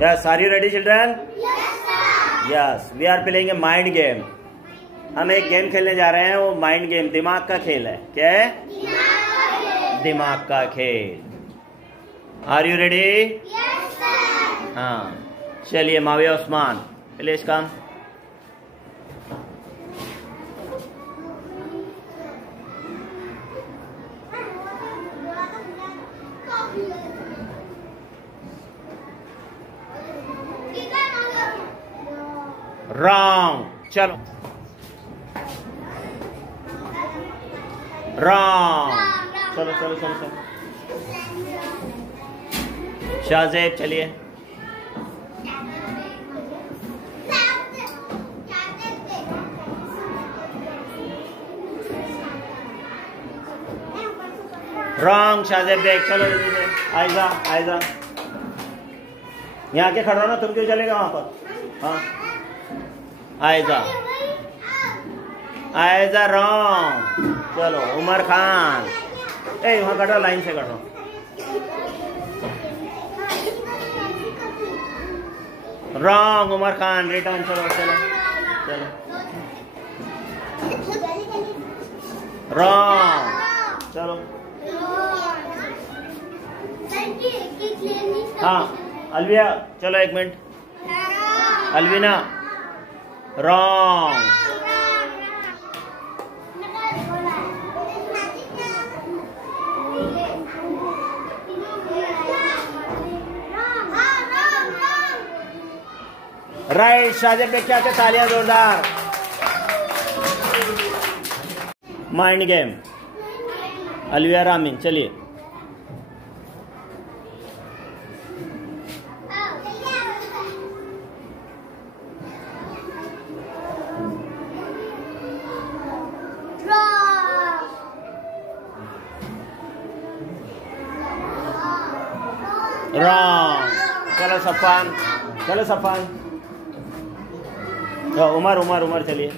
Yes, are you ready, children? Yes, we are playing a mind game. हम एक game खेलने जा रहे हैं, वो माइंड गेम, दिमाग का खेल है। क्या है? दिमाग का खेल। Are you ready? Yes, sir. हाँ, चलिए Mavia Usman, please come. Wrong, चलो रॉन्ग, चलो चलो चलो चलो। शाहजेब चलिए। रॉन्ग, शाहजेब देख, चलो जल्दी से। आयजा आयजा, यहाँ के खड़ा हो ना, तुम क्यों चलेगा वहां पर? हाँ, आयजा आयजा, रॉन्ग। चलो उमर खान, ए वहां कटो, लाइन से कटो। Wrong, Umar Khan, return. चलो चलो चलो। रॉन्ग, चलो। हाँ अलविया, चलो एक minute. Alvina, wrong. Right, Shahzeb पे क्या थे? तालियां जोरदार। माइंड गेम, अलविया रामीन, चलिए। रॉन्ग, चलो सफान, चलो सफान। उमर उमर उमर, चलिए।